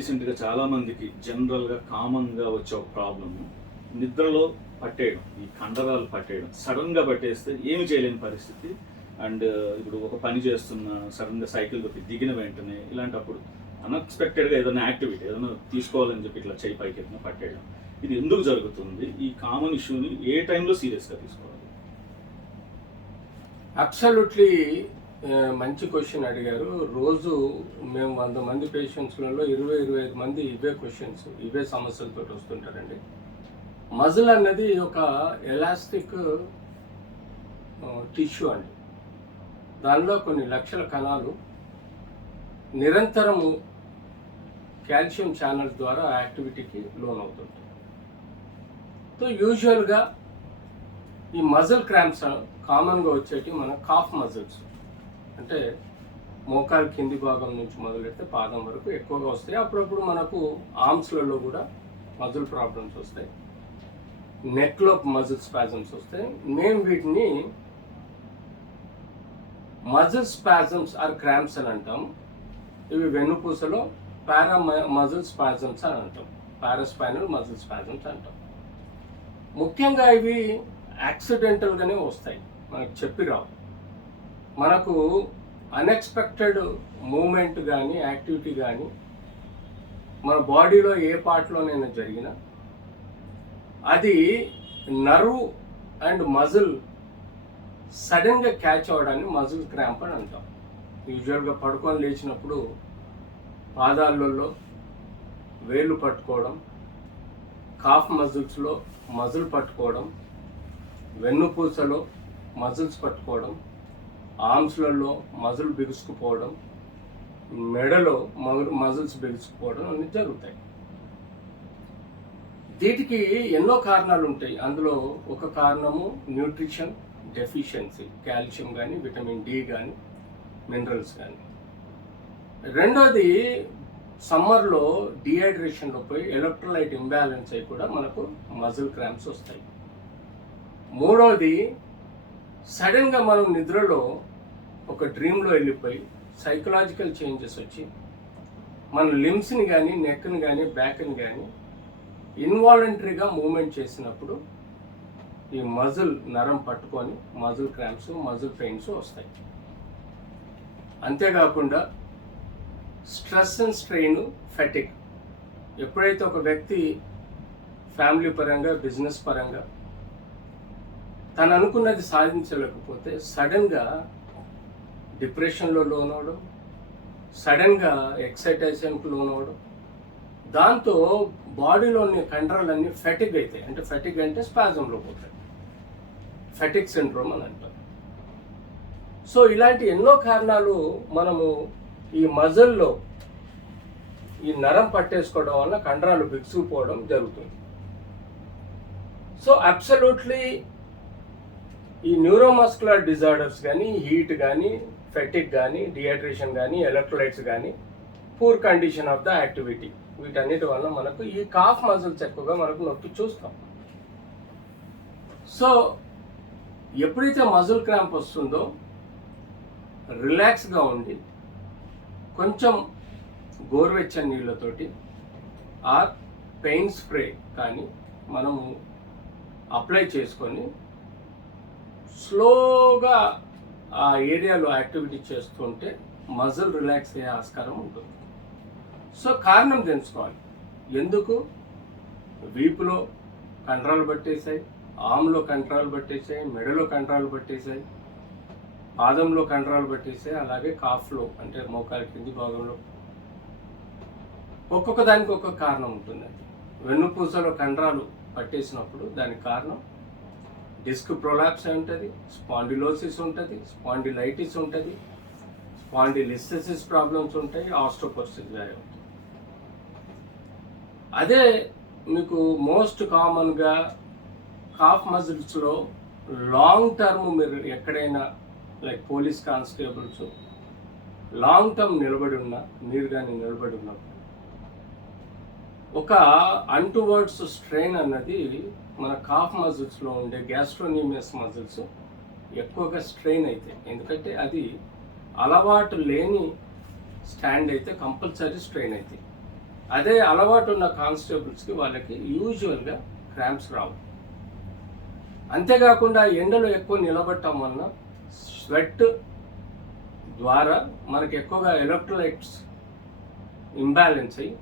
రీసెంట్గా చాలామందికి జనరల్గా కామన్గా వచ్చే ఒక ప్రాబ్లము నిద్రలో పట్టేయడం, ఈ కండరాలు పట్టేయడం. సడన్గా పట్టేస్తే ఏమి చేయలేని పరిస్థితి. అండ్ ఇప్పుడు ఒక పని చేస్తున్న సడన్గా సైకిల్ తొక్కి దిగిన వెంటనే ఇలాంటప్పుడు అన్ఎక్స్పెక్టెడ్గా ఏదైనా యాక్టివిటీ ఏదైనా తీసుకోవాలని చెప్పి ఇట్లా చేయి పైకి ఎత్తున పట్టేయడం. ఇది ఎందుకు జరుగుతుంది? ఈ కామన్ ఇష్యూని ఏ టైంలో సీరియస్గా తీసుకోవాలి? అబ్సల్యూట్లీ మంచి క్వశ్చన్ అడిగారు. రోజు మేము 100 మంది పేషెంట్స్లలో 20-25 మంది ఇవే క్వశ్చన్స్, ఇవే సమస్యలతో వస్తుంటారండి. మజిల్ అన్నది ఒక ఎలాస్టిక్ టిష్యూ అండి. దానిలో కొన్ని లక్షల కణాలు నిరంతరము కాల్షియం ఛానల్స్ ద్వారా యాక్టివిటీకి లోన్ అవుతుంటాయి. సో యూజువల్గా ఈ మజిల్ క్రాంప్స్ కామన్గా వచ్చేటి మన కాఫ్ మజిల్స్, అంటే మోకాలు కింది భాగం నుంచి మొదలెడితే పాదం వరకు ఎక్కువగా వస్తాయి. అప్పుడప్పుడు మనకు ఆర్మ్స్లలో కూడా మజిల్ ప్రాబ్లమ్స్ వస్తాయి, నెక్లో మజిల్ స్పాజమ్స్ వస్తాయి. మేము వీటిని మజిల్ స్పాజమ్స్ ఆర్ క్రాంప్స్ అని అంటాం. ఇవి వెన్నుపూసలో మజిల్ స్పాజమ్స్ అని అంటాం, పారాస్పైనల్ మజిల్ స్పాజమ్స్ అంటాం. ముఖ్యంగా ఇవి యాక్సిడెంటల్గానే వస్తాయి, మనకు చెప్పి రావు. మనకు అన్ఎక్స్పెక్టెడ్ మూమెంట్ కానీ యాక్టివిటీ కానీ మన బాడీలో ఏ పార్ట్లోనైనా జరిగినా అది నర్వ్ అండ్ మజిల్ సడన్గా క్యాచ్ అవ్వడాన్ని మజిల్ క్రాంప్ అని అంటాం. యూజువల్గా పడుకొని లేచినప్పుడు పాదాలలో వేళ్ళు పట్టుకోవడం, కాఫ్ మజిల్స్లో మజిల్ పట్టుకోవడం, వెన్నుపూసలో మజిల్స్ పట్టుకోవడం, ఆర్మ్స్లలో మజిల్ బిగుసుకుపోవడం, మెడలో మజిల్స్ బిగుసుకుపోవడం అన్నీ జరుగుతాయి. వీటికి ఎన్నో కారణాలు ఉంటాయి. అందులో ఒక కారణము న్యూట్రిషన్ డెఫిషియన్సీ, కాల్షియం కానీ విటమిన్ డి కానీ మినరల్స్ కానీ. రెండోది సమ్మర్లో డిహైడ్రేషన్లో పోయి ఎలక్ట్రోలైట్ ఇంబ్యాలెన్స్ అయి కూడా మనకు మజిల్ క్రాంప్స్ వస్తాయి. మూడోది సడన్గా మనం నిద్రలో ఒక డ్రీమ్లో వెళ్ళిపోయి సైకలాజికల్ చేంజెస్ వచ్చి మన లిమ్స్ని కానీ నెక్ని కానీ బ్యాక్ని కానీ ఇన్వాలంటరీగా మూమెంట్ చేసినప్పుడు ఈ మజిల్ నరం పట్టుకొని మజిల్ క్రాంప్స్, మజిల్ పెయిన్స్ వస్తాయి. అంతేకాకుండా స్ట్రెస్ అండ్ స్ట్రెయిన్, ఫెటిగ్. ఎప్పుడైతే ఒక వ్యక్తి ఫ్యామిలీ పరంగా, బిజినెస్ పరంగా తను అనుకున్నది సాధించలేకపోతే సడన్గా డిప్రెషన్లో లోన్ అవడం, సడన్గా ఎక్సైటేషన్కి లోన్ అవడం, దాంతో బాడీలోని కండరాలన్నీ ఫెటిగ్ అవుతాయి. అంటే ఫెటిగ్ అంటే స్పాజంలో పోతాయి, ఫెటిగ్ సిండ్రోమ్ అని అంటారు. సో ఇలాంటి ఎన్నో కారణాలు మనము ఈ మజిల్లో ఈ నరం పట్టేసుకోవడం వల్ల కండరాలు బిగుసుకుపోవడం జరుగుతుంది. సో అబ్సల్యూట్లీ ఈ న్యూరోమస్కులర్ డిజార్డర్స్ కానీ, హీట్ కానీ, ఫెటిక్ కానీ, డిహైడ్రేషన్ కానీ, ఎలక్ట్రోలైట్స్ కానీ, poor condition of the activity, వీటన్నిటి వల్ల మనకు ఈ కాఫ్ మజిల్స్ ఎక్కువగా మనకు నొప్పి చూస్తాం. సో ఎప్పుడైతే మజిల్ క్రాంప్ వస్తుందో రిలాక్స్గా ఉండి కొంచెం గోరువెచ్చని నీళ్ళతోటి ఆర్ పెయిన్ స్ప్రే కానీ మనము అప్లై చేసుకొని స్లోగా ఆ ఏరియాలో యాక్టివిటీ చేస్తుంటే మజిల్ రిలాక్స్ అయ్యే ఆస్కారం ఉంటుంది. సో కారణం తెలుసుకోవాలి. ఎందుకు వీపులో కండరాలు పట్టేశాయి, ఆర్మ్లో కండరాలు పట్టేశాయి, మెడలో కండరాలు పట్టేశాయి, పాదంలో కండరాలు పట్టేసాయి, అలాగే కాఫ్లో అంటే మోకాలి కింది భాగంలో. ఒక్కొక్క దానికి ఒక్కొక్క కారణం ఉంటుందండి. వెన్నుపూసలో కండరాలు పట్టేసినప్పుడు దానికి కారణం డిస్క్ ప్రొలాప్స్ అయి ఉంటుంది, స్పాండిలోసిస్ ఉంటుంది, స్పాండిలైటిస్ ఉంటుంది, స్పాండిలిస్థెసిస్ ప్రాబ్లమ్స్ ఉంటాయి, ఆస్టోపోరోసిస్ వ్యాధి ఉంటుంది. అదే మీకు మోస్ట్ కామన్గా కాఫ్ మజిల్స్లో లాంగ్ టర్మ్ మీరు ఎక్కడైనా like police constables long term నిలబడి ఉన్నా, మీరు కానీ నిలబడి ఉన్నప్పుడు ఒక అన్టువర్డ్స్ స్ట్రెయిన్ అన్నది మన కాఫ్ మజిల్స్లో ఉండే గ్యాస్ట్రోనీమియస్ మజిల్స్ ఎక్కువగా స్ట్రెయిన్ అవుతాయి. ఎందుకంటే అది అలవాటు లేని స్టాండ్ అయితే కంపల్సరీ స్ట్రెయిన్ అవుతాయి. అదే అలవాటు ఉన్న కానిస్టేబుల్స్కి వాళ్ళకి యూజువల్గా క్రాంప్స్ రావు. అంతేకాకుండా ఎండలో ఎక్కువ నిలబడటం వలన స్వెట్ ద్వారా మనకి ఎక్కువగా ఎలక్ట్రోలైట్స్ ఇంబ్యాలెన్స్ అయ్యి